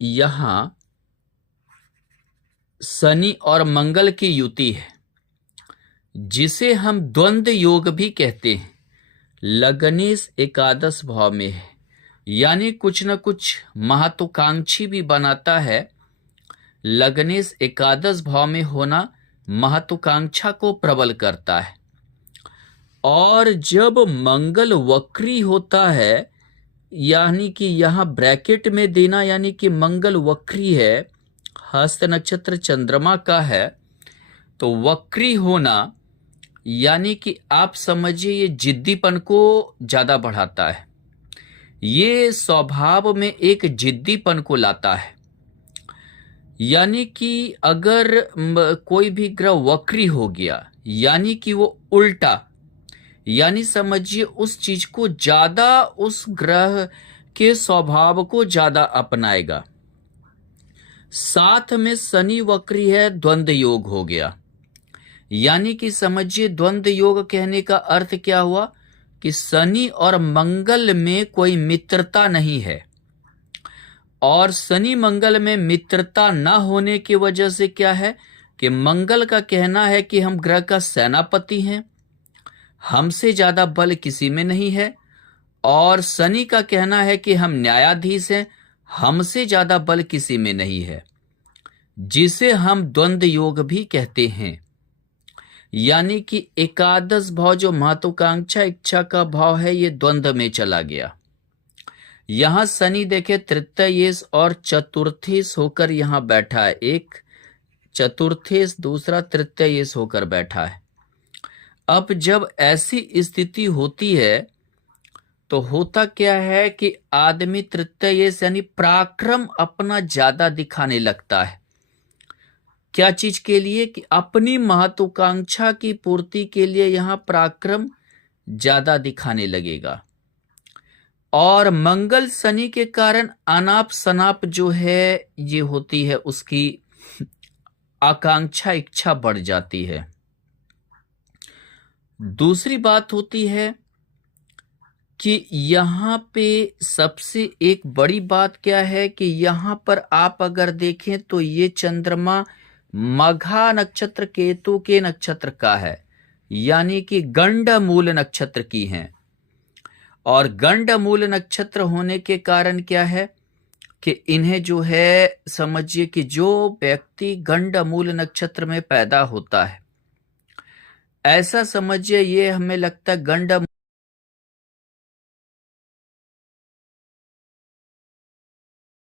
यहाँ शनि और मंगल की युति है, जिसे हम द्वंद्व योग भी कहते हैं। लग्नेश एकादश भाव में है, यानी कुछ न कुछ महत्वाकांक्षी भी बनाता है। लग्नेश एकादश भाव में होना महत्वाकांक्षा को प्रबल करता है। और जब मंगल वक्री होता है, यानी कि यहाँ ब्रैकेट में देना, यानी कि मंगल वक्री है, हस्त नक्षत्र चंद्रमा का है, तो वक्री होना यानी कि आप समझिए ये जिद्दीपन को ज्यादा बढ़ाता है। ये स्वभाव में एक जिद्दीपन को लाता है। यानी कि अगर कोई भी ग्रह वक्री हो गया, यानी कि वो उल्टा, यानी समझिए उस चीज को ज्यादा, उस ग्रह के स्वभाव को ज्यादा अपनाएगा। साथ में शनि वक्री है, द्वंद्व योग हो गया। यानी कि समझिए द्वंद्व योग कहने का अर्थ क्या हुआ कि शनि और मंगल में कोई मित्रता नहीं है। और शनि मंगल में मित्रता न होने की वजह से क्या है कि मंगल का कहना है कि हम ग्रह का सेनापति हैं, हमसे ज्यादा बल किसी में नहीं है। और शनि का कहना है कि हम न्यायाधीश हैं, हमसे ज्यादा बल किसी में नहीं है, जिसे हम द्वंद्व योग भी कहते हैं। यानी कि एकादश भाव जो महत्वाकांक्षा इच्छा का भाव है, ये द्वंद्व में चला गया। यहां शनि देखे तृतीयेश और चतुर्थेश होकर यहां बैठा है, एक चतुर्थेश दूसरा तृतीयेश होकर बैठा है। अब जब ऐसी स्थिति होती है तो होता क्या है कि आदमी तृतीयेश यानी पराक्रम अपना ज्यादा दिखाने लगता है। क्या चीज के लिए? कि अपनी महत्वाकांक्षा की पूर्ति के लिए यहां पराक्रम ज्यादा दिखाने लगेगा। और मंगल शनि के कारण अनाप शनाप जो है ये होती है, उसकी आकांक्षा इच्छा बढ़ जाती है। दूसरी बात होती है कि यहां पे सबसे एक बड़ी बात क्या है कि यहां पर आप अगर देखें तो ये चंद्रमा मघा नक्षत्र केतु के नक्षत्र का है, यानी कि गंडमूल नक्षत्र की हैं। और गंडमूल नक्षत्र होने के कारण क्या है कि इन्हें जो है समझिए कि जो व्यक्ति गंडमूल नक्षत्र में पैदा होता है, ऐसा समझिए ये हमें लगता है